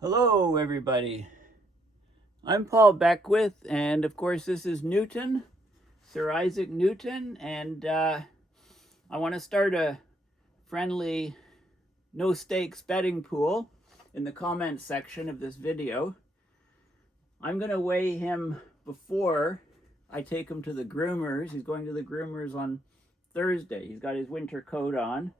Hello, everybody. I'm Paul Beckwith, and of course, this is Newton, Sir Isaac Newton, and I want to start a friendly, no stakes betting pool in the comments section of this video. I'm going to weigh him before I take him to the groomers. He's going to the groomers on Thursday. He's got his winter coat on.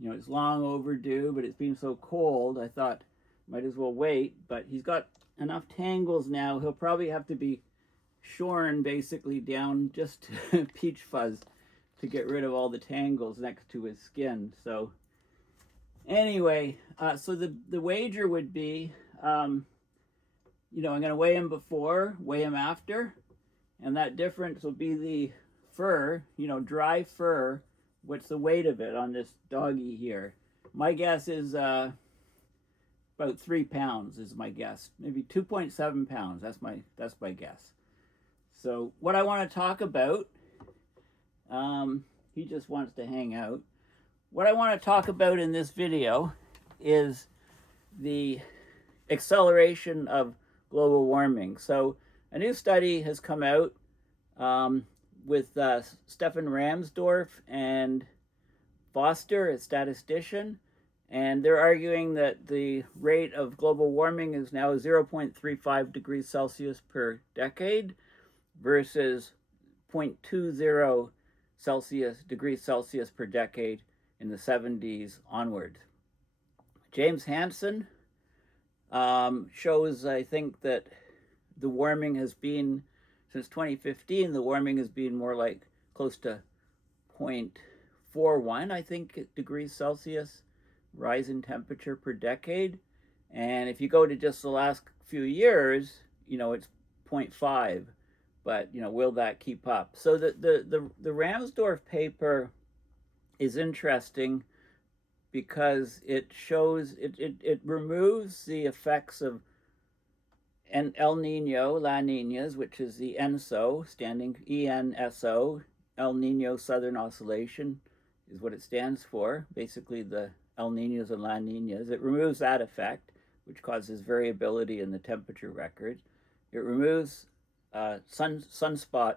You know, it's long overdue, but it's been so cold, I thought might as well wait. But he's got enough tangles now. He'll probably have to be shorn basically down just to peach fuzz to get rid of all the tangles next to his skin. So anyway, so the wager would be, I'm going to weigh him before, weigh him after, and that difference will be the fur, dry fur. What's the weight of it on this doggy here? My guess is about 3 pounds is my guess. Maybe 2.7 pounds. That's my guess. So what I want to talk about, he just wants to hang out. What I want to talk about in this video is the acceleration of global warming. So a new study has come out with Stefan Ramsdorf and Foster, a statistician, and they're arguing that the rate of global warming is now 0.35 degrees Celsius per decade versus 0.20 degrees Celsius per decade in the 70s onward. James Hansen shows, I think, that the warming has been, since 2015, the warming has been more like close to 0.41, I think, degrees Celsius rise in temperature per decade. And if you go to just the last few years, it's 0.5. But, will that keep up? So the Ramsdorf paper is interesting because it shows, it removes the effects of El Nino, La Ninas, which is the ENSO, standing ENSO, El Nino Southern Oscillation is what it stands for, basically the El Ninos and La Ninas. It removes that effect, which causes variability in the temperature record. It removes sunspot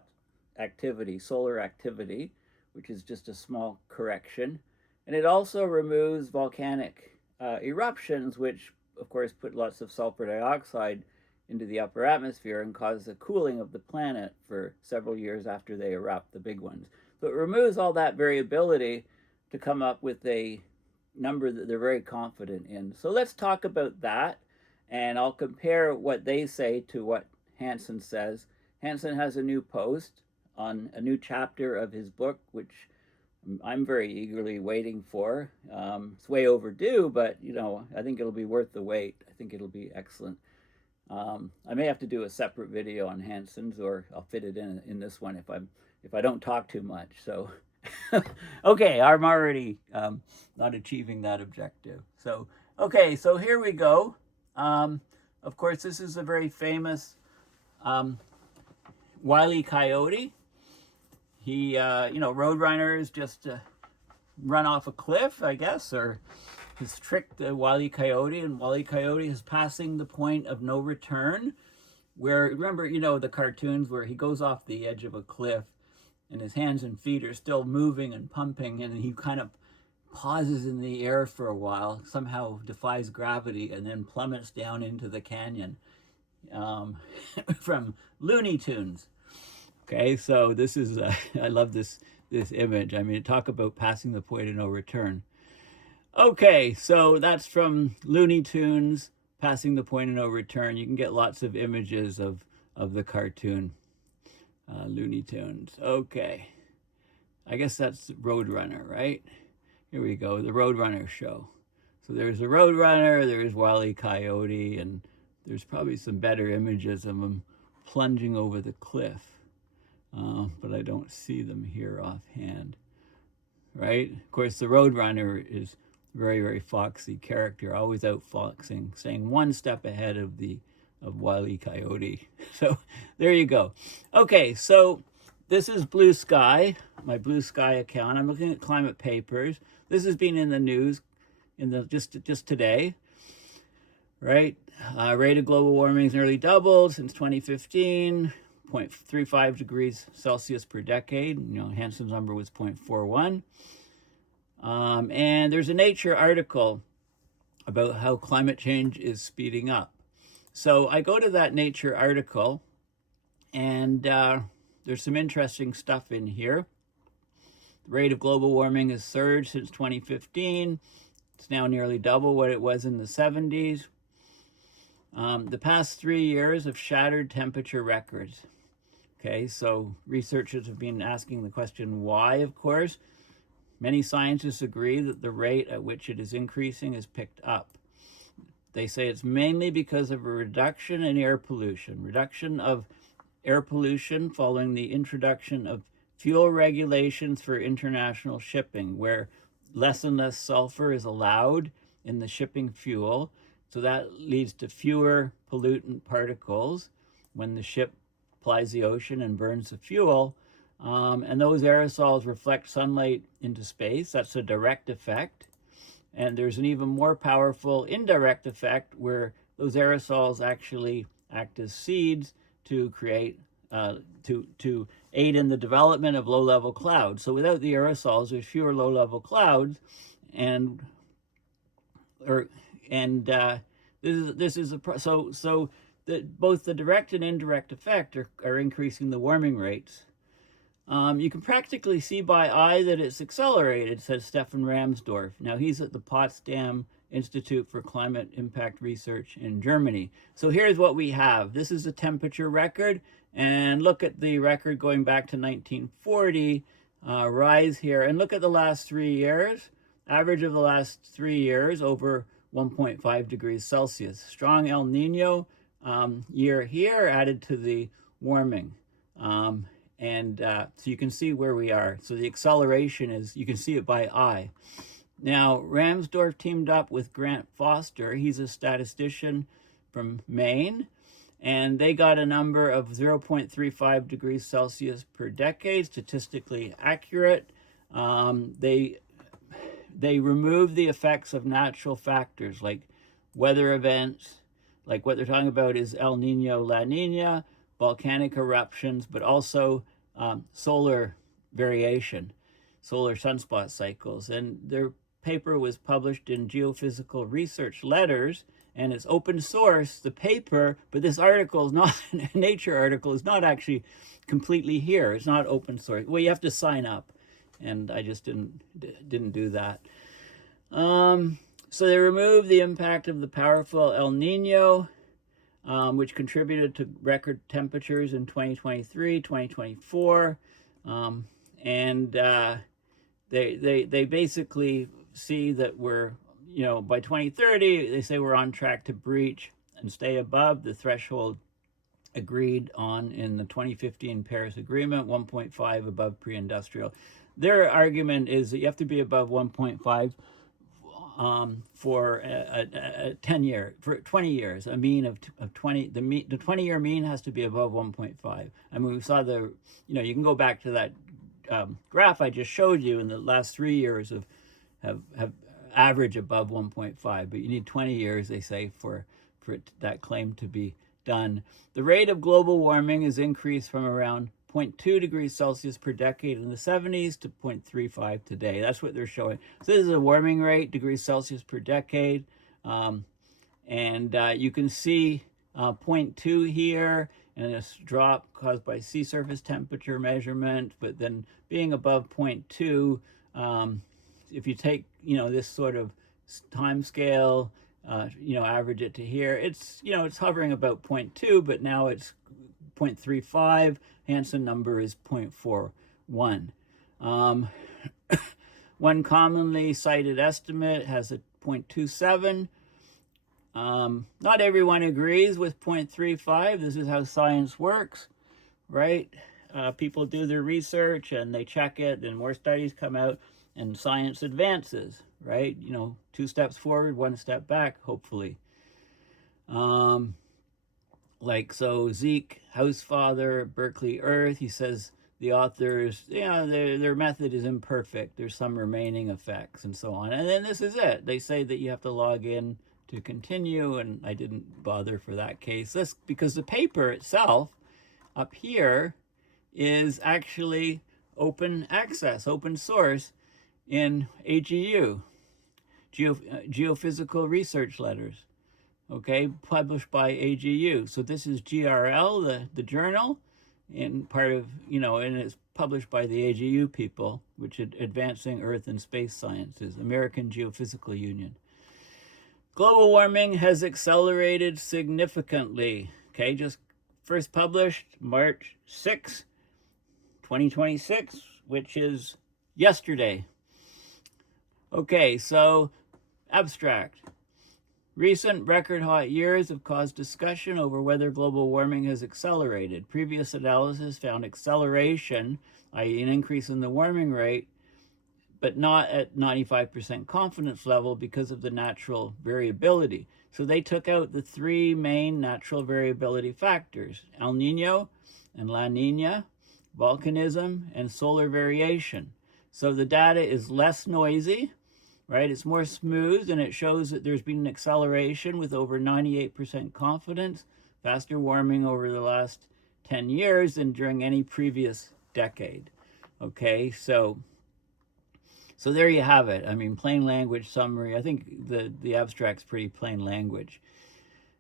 activity, solar activity, which is just a small correction. And it also removes volcanic eruptions, which, of course, put lots of sulfur dioxide into the upper atmosphere and cause the cooling of the planet for several years after they erupt, the big ones. So it removes all that variability to come up with a number that they're very confident in. So let's talk about that, and I'll compare what they say to what Hansen says. Hansen has a new post on a new chapter of his book, which I'm very eagerly waiting for. It's way overdue, but I think it'll be worth the wait. I think it'll be excellent. I may have to do a separate video on Hansen's, or I'll fit it in this one if I don't talk too much. So okay, I'm already not achieving that objective. So okay, so here we go. Of course, this is a very famous Wile E Coyote. He, roadrunners just run off a cliff, I guess, or has tricked the Wile E Coyote, and Wile E Coyote is passing the point of no return, where, remember, the cartoons where he goes off the edge of a cliff and his hands and feet are still moving and pumping, and he kind of pauses in the air for a while, somehow defies gravity, and then plummets down into the canyon, from Looney Tunes. Okay, so this is, I love this image. I mean, talk about passing the point of no return. Okay, so that's from Looney Tunes, passing the point of no return. You can get lots of images of the cartoon, Looney Tunes. Okay, I guess that's Roadrunner, right? Here we go, the Roadrunner show. So there's a Roadrunner, there's Wile E Coyote, and there's probably some better images of him plunging over the cliff. But I don't see them here offhand, right? Of course, the Roadrunner is very, very foxy character, always outfoxing, staying one step ahead of Wile E Coyote. So there you go. Okay, so this is Blue Sky, my Blue Sky account. I'm looking at climate papers. This has been in the news just today. right? Rate of global warming has nearly doubled since 2015, 0.35 degrees Celsius per decade. Hansen's number was 0.41. And there's a Nature article about how climate change is speeding up. So I go to that Nature article, and there's some interesting stuff in here. The rate of global warming has surged since 2015. It's now nearly double what it was in the 70s. The past 3 years have shattered temperature records. Okay, so researchers have been asking the question why, of course. Many scientists agree that the rate at which it is increasing is picked up. They say it's mainly because of a reduction in air pollution. Reduction of air pollution following the introduction of fuel regulations for international shipping, where less and less sulfur is allowed in the shipping fuel. So that leads to fewer pollutant particles when the ship plies the ocean and burns the fuel. And those aerosols reflect sunlight into space. That's a direct effect. And there's an even more powerful indirect effect where those aerosols actually act as seeds to create, to aid in the development of low-level clouds. So without the aerosols, there's fewer low-level clouds, and both the direct and indirect effect are increasing the warming rates. You can practically see by eye that it's accelerated, says Stefan Ramsdorf. Now, he's at the Potsdam Institute for Climate Impact Research in Germany. So here's what we have. This is a temperature record, and look at the record going back to 1940, rise here, and look at the last 3 years. Average of the last 3 years over 1.5 degrees Celsius. Strong El Nino year here added to the warming. So you can see where we are. So the acceleration is, you can see it by eye. Now, Ramsdorf teamed up with Grant Foster. He's a statistician from Maine, and they got a number of 0.35 degrees Celsius per decade, statistically accurate. They removed the effects of natural factors like weather events, like what they're talking about is El Nino, La Nina, volcanic eruptions, but also solar variation, solar sunspot cycles. And their paper was published in Geophysical Research Letters, and it's open source, the paper, but this article is not, a Nature article is not actually completely here. It's not open source. Well, you have to sign up, and I just didn't do that. So they removed the impact of the powerful El Nino, which contributed to record temperatures in 2023, 2024. They basically see that we're, by 2030, they say we're on track to breach and stay above the threshold agreed on in the 2015 Paris Agreement, 1.5 above pre-industrial. Their argument is that you have to be above 1.5 for a 20 years, a mean of 20. The 20-year mean has to be above 1.5. I mean, we saw you can go back to that graph I just showed you, in the last 3 years have average above 1.5, but you need 20 years, they say, for that claim to be done. The rate of global warming has increased from around 0.2 degrees Celsius per decade in the 70s to 0.35 today. That's what they're showing. So this is a warming rate, degrees Celsius per decade. You can see 0.2 here, and this drop caused by sea surface temperature measurement, but then being above 0.2, if you take, this sort of time scale, average it to here, it's hovering about 0.2, but now it's 0.35. Hansen number is 0.41. One commonly cited estimate has a 0.27. Not everyone agrees with 0.35. This is how science works, right? People do their research and they check it, and more studies come out, and science advances, right? 2 steps forward, 1 step back, hopefully. Zeke Housefather, Berkeley Earth, he says the authors, their method is imperfect. There's some remaining effects and so on. And then this is it. They say that you have to log in to continue, and I didn't bother for that case. This because the paper itself up here is actually open access, open source in AGU, Geophysical Research Letters, okay, published by AGU. So this is GRL, the journal, and part of, and it's published by the AGU people, which is Advancing Earth and Space Sciences, American Geophysical Union. Global warming has accelerated significantly, okay, just first published March 6, 2026, which is yesterday. Okay, so abstract. Recent record hot years have caused discussion over whether global warming has accelerated. Previous analysis found acceleration, i.e. an increase in the warming rate, but not at 95% confidence level because of the natural variability. So they took out the three main natural variability factors: El Nino and La Nina, volcanism, and solar variation. So the data is less noisy, right? It's more smooth, and it shows that there's been an acceleration with over 98% confidence, faster warming over the last 10 years than during any previous decade. Okay, so there you have it. I mean, plain language summary. I think the abstract's pretty plain language.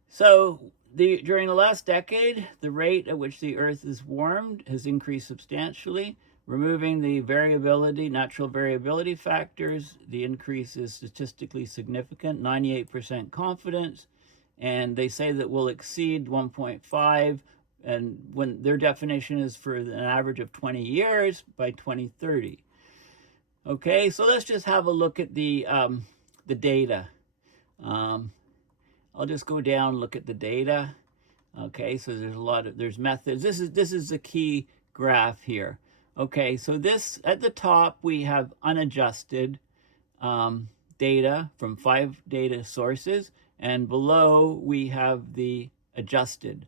So during the last decade, the rate at which the Earth is warmed has increased substantially. Removing the variability, natural variability factors, the increase is statistically significant, 98% confidence, and they say that we'll exceed 1.5, and when their definition is for an average of 20 years by 2030. Okay, so let's just have a look at the data. I'll just go down and look at the data. Okay, so there's methods. This is the key graph here. Okay, so this, at the top, we have unadjusted data from 5 data sources, and below we have the adjusted.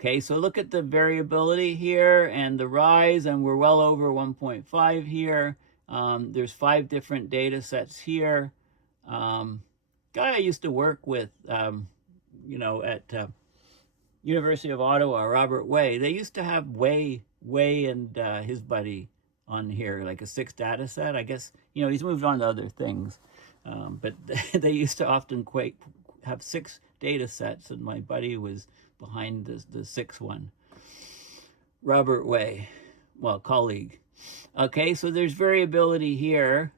Okay, so look at the variability here and the rise, and we're well over 1.5 here. There's 5 different data sets here. Guy I used to work with, at University of Ottawa, Robert Way, they used to have Way and his buddy on here, like a 6 data set. I guess, he's moved on to other things. But they used to often have 6 data sets, and my buddy was behind the 6th one. Robert Way, well, colleague. Okay, so there's variability here.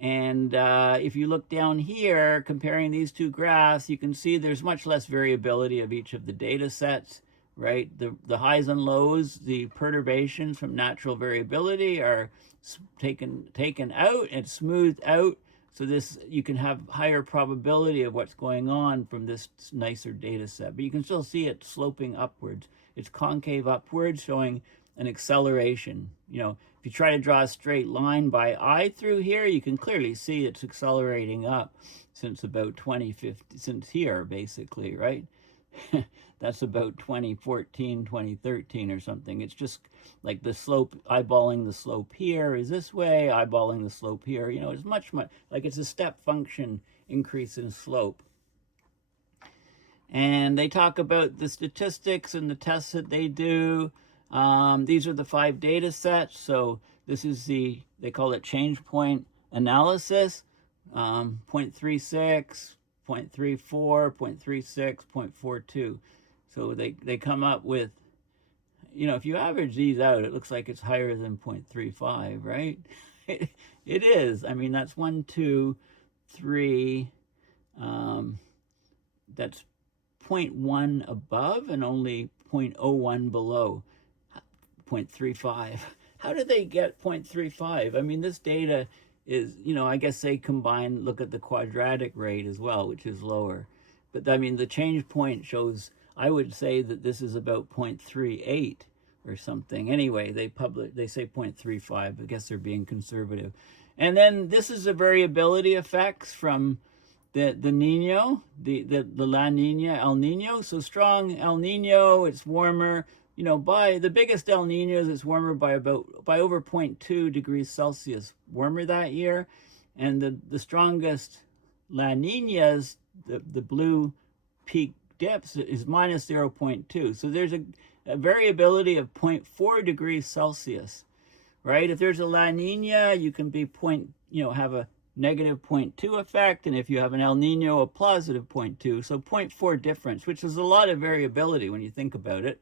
And if you look down here, comparing these two graphs, you can see there's much less variability of each of the data sets, right? The highs and lows, the perturbations from natural variability are taken out and smoothed out. So you can have higher probability of what's going on from this nicer data set. But you can still see it sloping upwards. It's concave upwards, showing an acceleration. If you try to draw a straight line by eye through here, you can clearly see it's accelerating up since about 2015, since here, basically, right? That's about 2014, 2013 or something. It's just like the slope, eyeballing the slope here is this way, eyeballing the slope here. It's much, like it's a step function increase in slope. And they talk about the statistics and the tests that they do. These are the 5 data sets. So this is they call it change point analysis, 0.36, 0.34, 0.36, 0.42. So they come up with, if you average these out, it looks like it's higher than 0.35, right? It is. I mean, that's 1, 2, 3. That's 0.1 above and only 0.01 below. 0.35. How do they get 0.35? I mean, this data is, I guess they look at the quadratic rate as well, which is lower. But I mean, the change point shows, I would say that this is about 0.38 or something. Anyway, they say 0.35. I guess they're being conservative. And then this is the variability effects from the Nino, the La Nina, El Nino. So strong El Nino, it's warmer. By the biggest El Ninos, it's warmer by over 0.2 degrees Celsius warmer that year. And the strongest La Ninas the blue peak dips is minus 0.2. So there's a variability of 0.4 degrees Celsius, right? If there's a La Nina, you can be have a negative 0.2 effect, and if you have an El Nino, a positive 0.2. So 0.4 difference, which is a lot of variability when you think about it.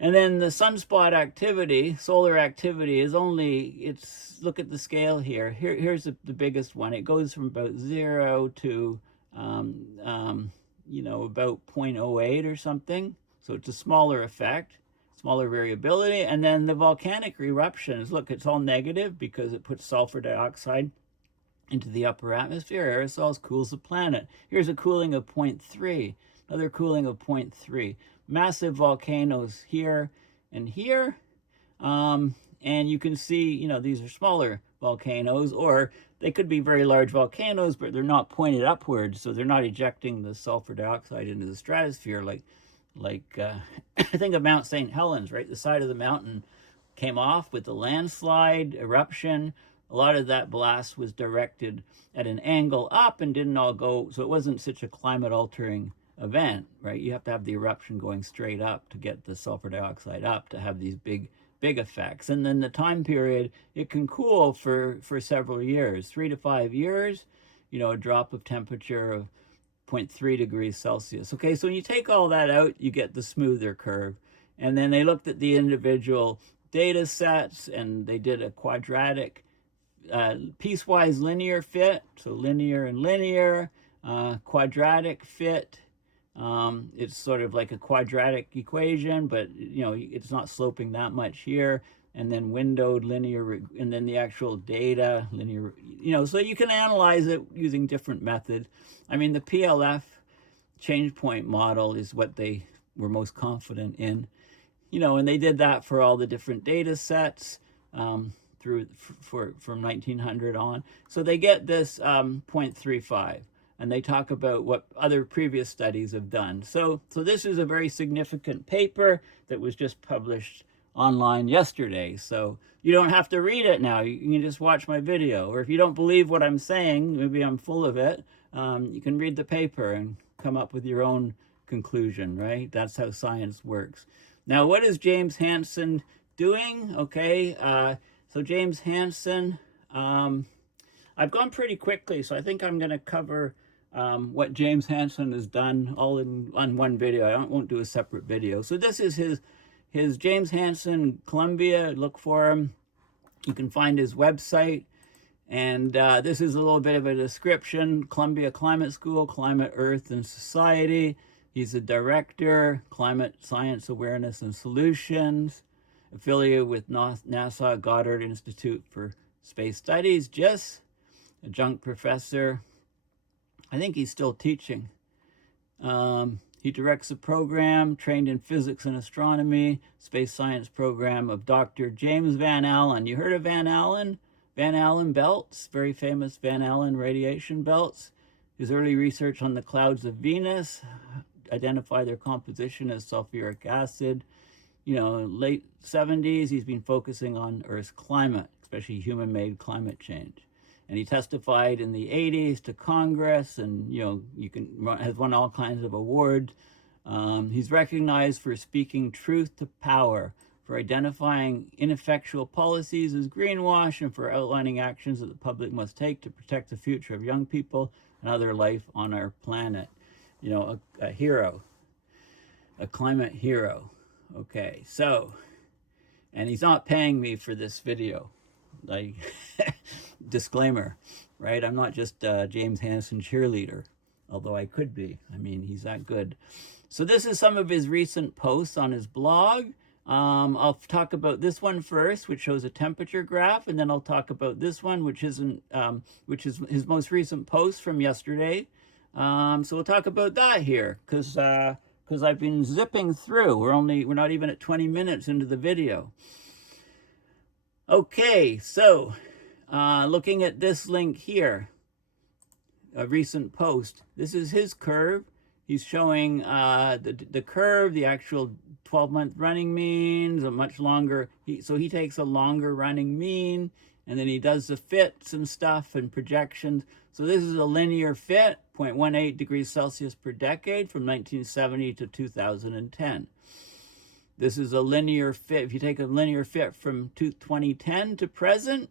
And then the sunspot activity, solar activity, is look at the scale here. Here's the biggest one. It goes from about 0 to, about 0.08 or something. So it's a smaller effect, smaller variability. And then the volcanic eruptions, look, it's all negative because it puts sulfur dioxide into the upper atmosphere. Aerosols cools the planet. Here's a cooling of 0.3, another cooling of 0.3. Massive volcanoes here and here. And you can see, these are smaller volcanoes, or they could be very large volcanoes, but they're not pointed upwards, so they're not ejecting the sulfur dioxide into the stratosphere like think of Mount St. Helens, right? The side of the mountain came off with the landslide eruption. A lot of that blast was directed at an angle up and didn't all go, so it wasn't such a climate altering event, right? You have to have the eruption going straight up to get the sulfur dioxide up to have these big effects. And then the time period, it can cool for several years, 3 to 5 years, a drop of temperature of 0.3 degrees Celsius. Okay, so when you take all that out, you get the smoother curve. And then they looked at the individual data sets, and they did a quadratic piecewise linear fit, so linear and linear, quadratic fit. It's sort of like a quadratic equation, but it's not sloping that much here. And then windowed linear, and then the actual data linear, so you can analyze it using different methods. I mean, the PLF change point model is what they were most confident in, and they did that for all the different data sets from 1900 on. So they get this 0.35. And they talk about what other previous studies have done. So this is a very significant paper that was just published online yesterday. So you don't have to read it now. You can just watch my video. Or if you don't believe what I'm saying, maybe I'm full of it, you can read the paper and come up with your own conclusion, right? That's how science works. Now, what is James Hansen doing? Okay, so James Hansen, I've gone pretty quickly, so I think I'm going to cover what James Hansen has done all on one video. I won't do a separate video. So this is his James Hansen Columbia. Look for him. You can find his website. And this is a little bit of a description. Columbia Climate School, Climate, Earth, and Society. He's a director, Climate Science Awareness and Solutions, affiliated with NASA Goddard Institute for Space Studies, JISS, adjunct professor. I think he's still teaching. He directs a program, trained in physics and astronomy, space science program of Dr. James Van Allen. You heard of Van Allen? Van Allen belts, very famous Van Allen radiation belts. His early research on the clouds of Venus, identify their composition as sulfuric acid. Late 70s, he's been focusing on Earth's climate, especially human-made climate change. And he testified in the 80s to Congress, and has won all kinds of awards. He's recognized for speaking truth to power, for identifying ineffectual policies as greenwash, and for outlining actions that the public must take to protect the future of young people and other life on our planet. A hero, a climate hero. Okay, so, and he's not paying me for this video. Like, disclaimer, right? I'm not just James Hansen cheerleader, although I could be. I mean, he's that good. So this is some of his recent posts on his blog. I'll talk about this one first, which shows a temperature graph, and then I'll talk about this one, which is his most recent post from yesterday. So we'll talk about that here, because I've been zipping through. We're not even at 20 minutes into the video. Okay, so looking at this link here, a recent post. This is his curve. He's showing the curve, the actual 12-month running means, a much longer. So he takes a longer running mean, and then he does the fits and stuff and projections. So this is a linear fit, 0.18 degrees Celsius per decade from 1970 to 2010. This is a linear fit. If you take a linear fit from 2010 to present,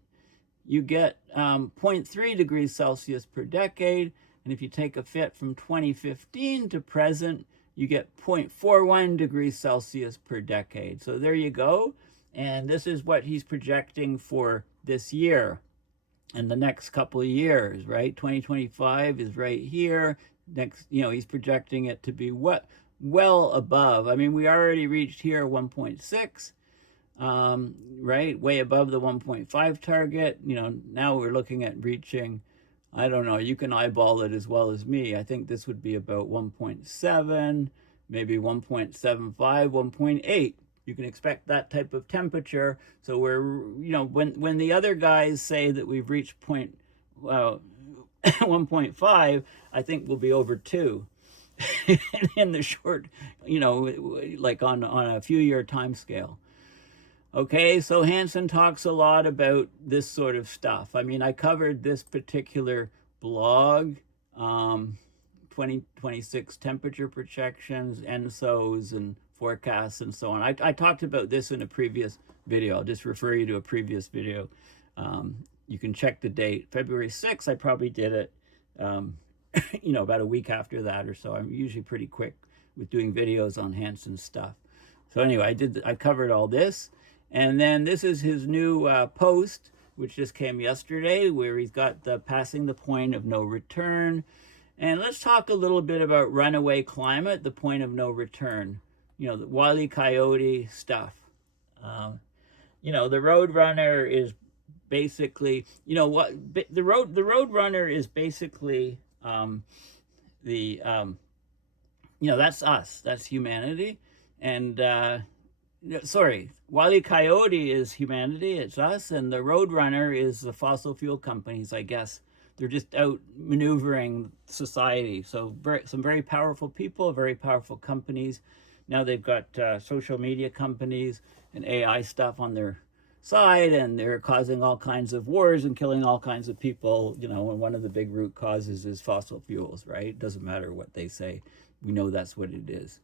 you get 0.3 degrees Celsius per decade. And if you take a fit from 2015 to present, you get 0.41 degrees Celsius per decade. So there you go. And this is what he's projecting for this year and the next couple of years, right? 2025 is right here. Next, he's projecting it to be well above. I mean, we already reached here 1.6, right? Way above the 1.5 target. Now we're looking at reaching, I don't know, you can eyeball it as well as me. I think this would be about 1.7, maybe 1.75, 1.8. You can expect that type of temperature. So we're, when the other guys say that we've reached 1.5, I think we'll be over 2 in the short, like on a few year time scale. Okay, so Hansen talks a lot about this sort of stuff. I mean, I covered this particular blog, 2026 temperature projections, ENSOs, and forecasts, and so on. I talked about this in a previous video. I'll just refer you to a previous video. You can check the date. February 6th, I probably did it, about a week after that or so. I'm usually pretty quick with doing videos on Hansen stuff. So anyway, I covered all this. And then this is his new post, which just came yesterday, where he's got the passing the point of no return. And let's talk a little bit about runaway climate, the point of no return. The Wile E Coyote stuff. The Roadrunner is basically, the Roadrunner is basically that's us, that's humanity. And Wile E Coyote is humanity, it's us, and the Roadrunner is the fossil fuel companies, I guess. They're just out maneuvering society. So some very powerful people, very powerful companies. Now they've got social media companies and AI stuff on their side, and they're causing all kinds of wars and killing all kinds of people, and one of the big root causes is fossil fuels, right? It doesn't matter what they say. We know that's what it is.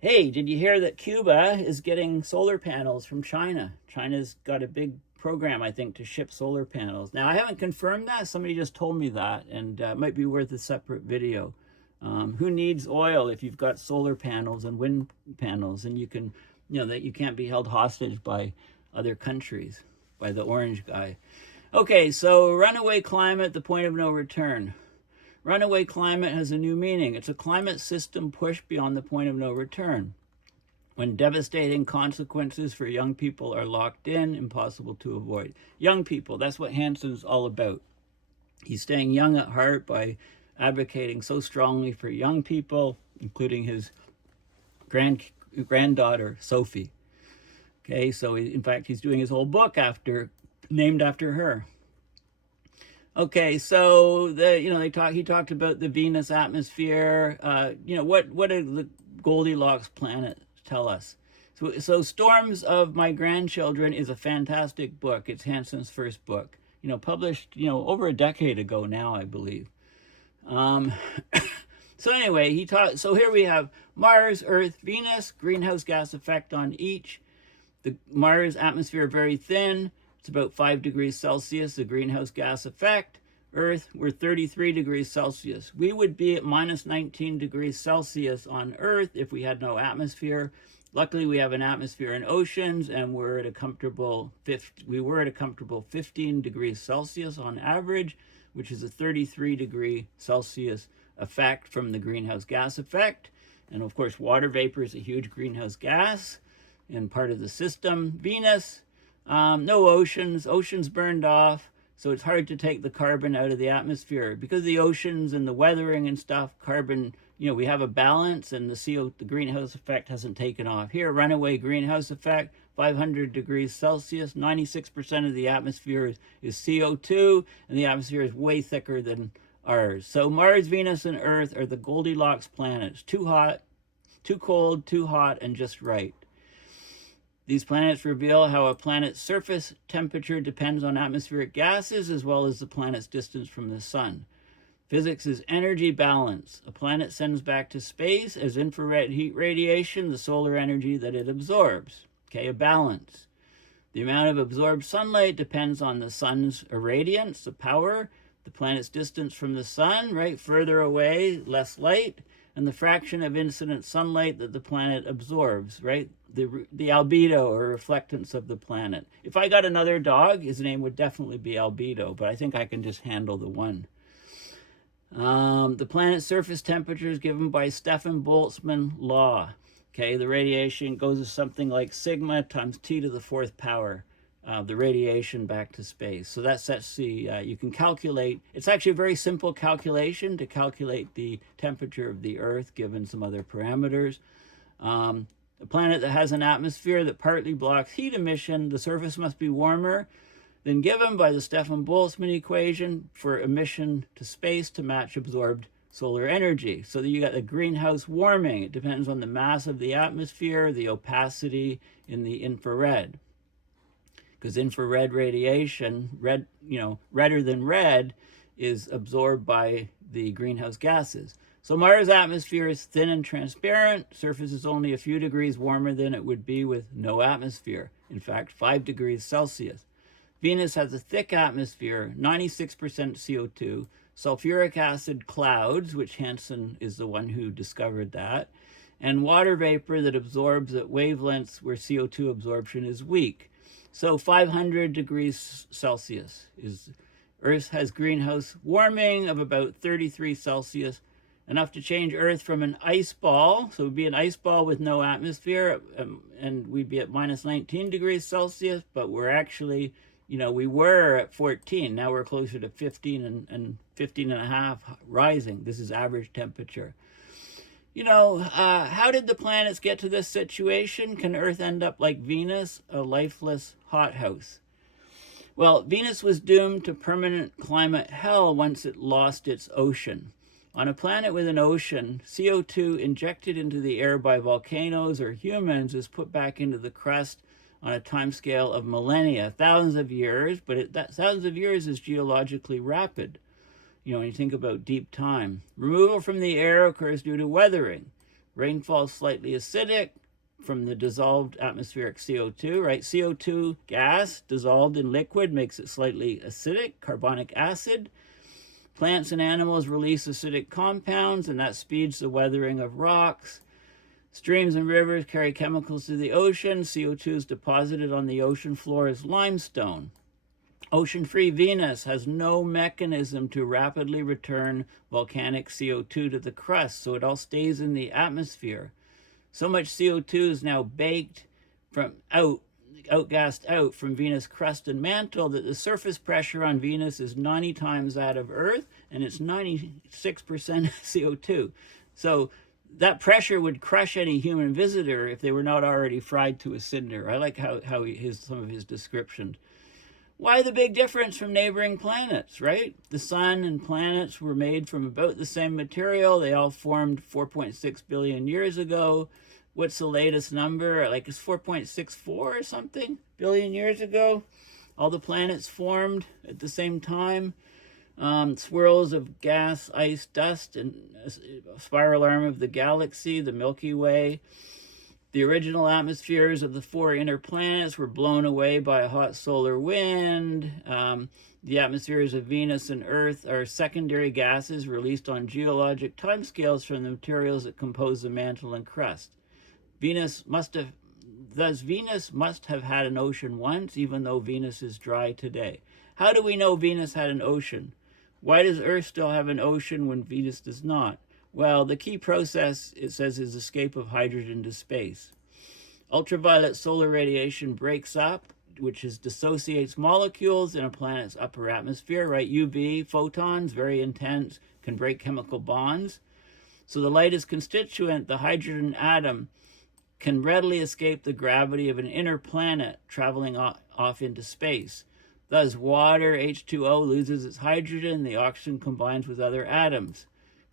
Hey, did you hear that Cuba is getting solar panels from China? China's got a big program, I think, to ship solar panels. Now, I haven't confirmed that. Somebody just told me that, and it might be worth a separate video. Who needs oil if you've got solar panels and wind panels, and you can, that you can't be held hostage by other countries, by the orange guy. Okay, so runaway climate, the point of no return. Runaway climate has a new meaning. It's a climate system pushed beyond the point of no return, when devastating consequences for young people are locked in, impossible to avoid. Young people, that's what Hansen's all about. He's staying young at heart by advocating so strongly for young people, including his granddaughter, Sophie. Okay, so in fact, he's doing his whole book named after her. Okay, so he talked about the Venus atmosphere. What do the Goldilocks planets tell us? So Storms of My Grandchildren is a fantastic book. It's Hansen's first book. Published over a decade ago now, I believe. So anyway, so here we have Mars, Earth, Venus, greenhouse gas effect on each. The Mars atmosphere very thin. It's about 5 degrees Celsius, the greenhouse gas effect. Earth, we're 33 degrees Celsius. We would be at minus 19 degrees Celsius on Earth if we had no atmosphere. Luckily, we have an atmosphere and oceans, and we were at a comfortable 15 degrees Celsius on average, which is a 33 degree Celsius effect from the greenhouse gas effect. And of course, water vapor is a huge greenhouse gas and part of the system. Venus, no oceans burned off, so it's hard to take the carbon out of the atmosphere. Because of the oceans and the weathering and stuff, carbon, we have a balance, and the greenhouse effect hasn't taken off. Here, runaway greenhouse effect, 500 degrees Celsius, 96% of the atmosphere is CO2, and the atmosphere is way thicker than ours. So Mars, Venus, and Earth are the Goldilocks planets. Too hot, too cold, too hot, and just right. These planets reveal how a planet's surface temperature depends on atmospheric gases as well as the planet's distance from the sun. Physics is energy balance. A planet sends back to space as infrared heat radiation the solar energy that it absorbs. Okay, a balance. The amount of absorbed sunlight depends on the sun's irradiance, the power, the planet's distance from the sun, right? Further away, less light, and the fraction of incident sunlight that the planet absorbs, right? The albedo or reflectance of the planet. If I got another dog, his name would definitely be albedo, but I think I can just handle the one. The planet's surface temperature is given by Stefan Boltzmann law. Okay, the radiation goes to something like sigma times T to the 4th power, the radiation back to space. So that sets the, you can calculate, it's actually a very simple calculation to calculate the temperature of the Earth given some other parameters. A planet that has an atmosphere that partly blocks heat emission, the surface must be warmer than given by the Stefan Boltzmann equation for emission to space to match absorbed solar energy. So that you got the greenhouse warming. It depends on the mass of the atmosphere, the opacity in the infrared. Because infrared radiation, red, redder than red, is absorbed by the greenhouse gases. So Mars' atmosphere is thin and transparent. Surface is only a few degrees warmer than it would be with no atmosphere. In fact, 5 degrees Celsius. Venus has a thick atmosphere, 96% CO2, sulfuric acid clouds, which Hansen is the one who discovered that, and water vapor that absorbs at wavelengths where CO2 absorption is weak. So 500 degrees Celsius is Earth has greenhouse warming of about 33 Celsius, enough to change Earth from an ice ball. So it would be an ice ball with no atmosphere, and we'd be at minus 19 degrees Celsius, but we're actually, we were at 14. Now we're closer to 15 and 15 and a half rising. This is average temperature. How did the planets get to this situation? Can Earth end up like Venus, a lifeless hothouse? Well, Venus was doomed to permanent climate hell once it lost its ocean. On a planet with an ocean, CO2 injected into the air by volcanoes or humans is put back into the crust on a timescale of millennia, thousands of years, but that thousands of years is geologically rapid. When you think about deep time. Removal from the air occurs due to weathering. Rainfall is slightly acidic from the dissolved atmospheric CO2, right? CO2 gas dissolved in liquid makes it slightly acidic, carbonic acid. Plants and animals release acidic compounds, and that speeds the weathering of rocks. Streams and rivers carry chemicals to the ocean. CO2 is deposited on the ocean floor as limestone. Ocean-free Venus has no mechanism to rapidly return volcanic CO2 to the crust, so it all stays in the atmosphere. So much CO2 is now baked from outgassed out from Venus' crust and mantle that the surface pressure on Venus is 90 times that of Earth, and it's 96% CO2. So that pressure would crush any human visitor if they were not already fried to a cinder. I like how some of his descriptions. Why the big difference from neighboring planets, right? The sun and planets were made from about the same material. They all formed 4.6 billion years ago. What's the latest number? It's 4.64 or something billion years ago. All the planets formed at the same time. Swirls of gas, ice, dust, and a spiral arm of the galaxy, the Milky Way. The original atmospheres of the 4 inner planets were blown away by a hot solar wind. The atmospheres of Venus and Earth are secondary gases released on geologic timescales from the materials that compose the mantle and crust. Venus must have had an ocean once, even though Venus is dry today. How do we know Venus had an ocean? Why does Earth still have an ocean when Venus does not? Well, the key process, it says, is escape of hydrogen to space. Ultraviolet solar radiation breaks up, which dissociates molecules in a planet's upper atmosphere, right? UV, photons, very intense, can break chemical bonds. So the lightest constituent, the hydrogen atom, can readily escape the gravity of an inner planet traveling off into space. Thus, water, H2O, loses its hydrogen, the oxygen combines with other atoms.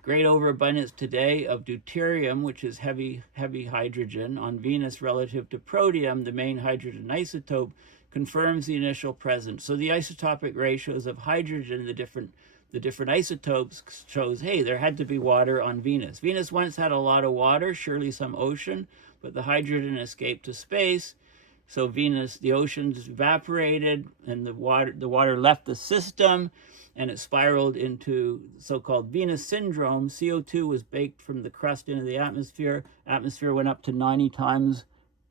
great overabundance today of deuterium, which is heavy hydrogen, on Venus relative to protium, the main hydrogen isotope, confirms the initial presence. So the isotopic ratios of hydrogen, the different isotopes, shows, hey, there had to be water on Venus. Venus once had a lot of water, surely some ocean, but the hydrogen escaped to space. So Venus, the oceans evaporated, and the water left the system, and it spiraled into so-called Venus syndrome. CO2 was baked from the crust into the atmosphere. Atmosphere went up to 90 times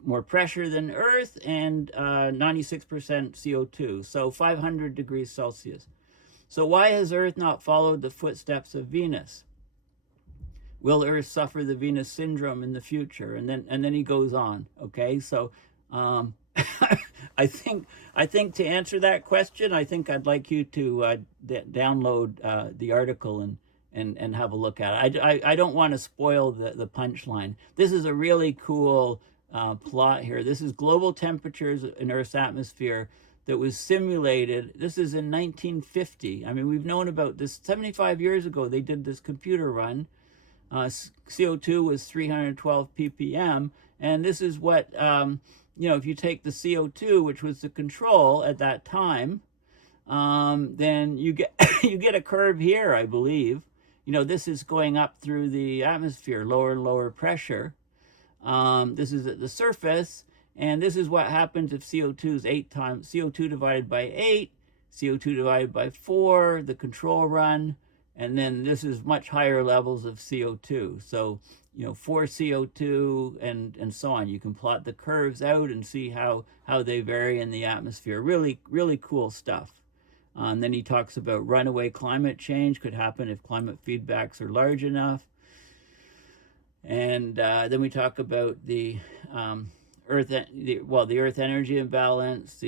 more pressure than Earth, and 96% CO2, so 500 degrees Celsius. So why has Earth not followed the footsteps of Venus? Will Earth suffer the Venus syndrome in the future? And then he goes on. Okay, so I think to answer that question, I think I'd like you to download the article and have a look at it. I don't want to spoil the punchline. This is a really cool plot here. This is global temperatures in Earth's atmosphere that was simulated. This is in 1950. I mean, we've known about this 75 years ago. They did this computer run. CO2 was 312 ppm, and this is what if you take the CO2, which was the control at that time, then you get you get a curve here, I believe. This is going up through the atmosphere, lower and lower pressure. This is at the surface, and this is what happens if CO2 is 8 times, CO2 divided by 8, CO2 divided by 4, the control run, and then this is much higher levels of CO2. So, 4 CO2 and so on. You can plot the curves out and see how they vary in the atmosphere. Really, really cool stuff. And then he talks about runaway climate change could happen if climate feedbacks are large enough. And then we talk about the Earth energy imbalance,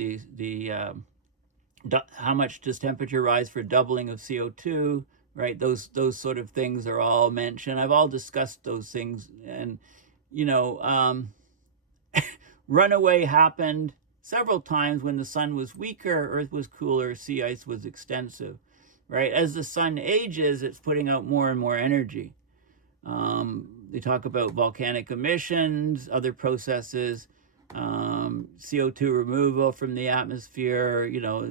how much does temperature rise for doubling of CO2, right? Those sort of things are all mentioned. I've all discussed those things, and runaway happened several times when the sun was weaker, Earth was cooler, sea ice was extensive, right? As the sun ages, it's putting out more and more energy. They talk about volcanic emissions, other processes, CO2 removal from the atmosphere,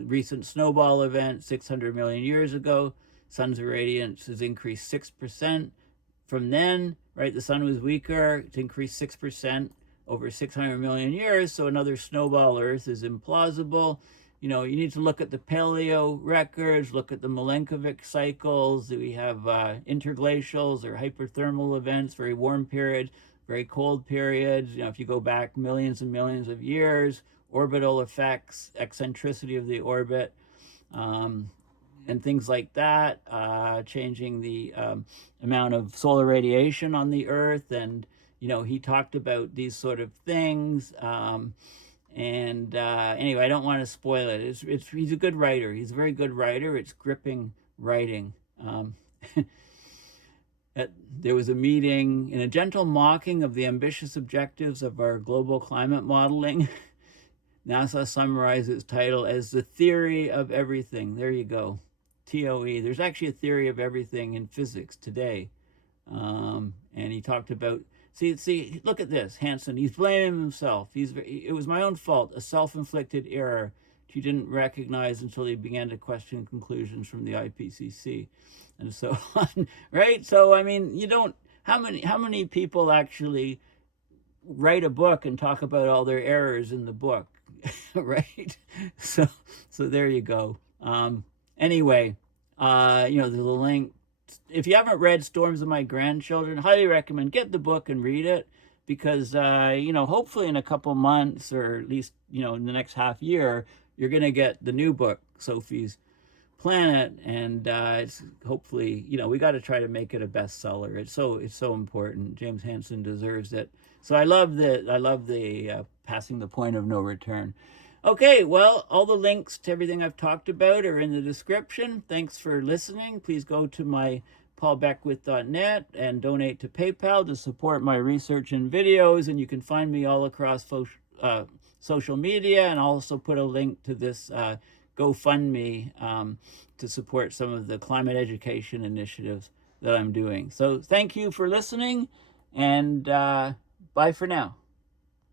recent snowball event 600 million years ago. Sun's irradiance has increased 6% from then, right? The sun was weaker, it's increased 6% over 600 million years, so another snowball Earth is implausible. You need to look at the paleo records, look at the Milankovitch cycles. We have interglacials or hyperthermal events, very warm periods, very cold periods. If you go back millions and millions of years, orbital effects, eccentricity of the orbit, and things like that, changing the amount of solar radiation on the Earth. And, he talked about these sort of things. Anyway, I don't want to spoil it. He's a good writer. He's a very good writer. It's gripping writing. There was a meeting in a gentle mocking of the ambitious objectives of our global climate modeling. NASA summarized its title as the theory of everything. There you go. TOE. There's actually a theory of everything in physics today. And he talked about, see, look at this, Hansen. He's blaming himself. It was my own fault, a self-inflicted error he didn't recognize until he began to question conclusions from the IPCC, and so on. Right? So I mean, how many people actually write a book and talk about all their errors in the book, right? So there you go. Anyway, there's a link. If you haven't read Storms of My Grandchildren, highly recommend get the book and read it, because hopefully in a couple months, or at least in the next half year, you're going to get the new book, Sophie's Planet, and it's hopefully we got to try to make it a bestseller. It's so important. James Hansen deserves it. So I love the passing the point of no return. Okay, well, all the links to everything I've talked about are in the description. Thanks for listening. Please go to my paulbeckwith.net and donate to PayPal to support my research and videos. And you can find me all across social media, and I'll also put a link to this GoFundMe to support some of the climate education initiatives that I'm doing. So thank you for listening, and bye for now.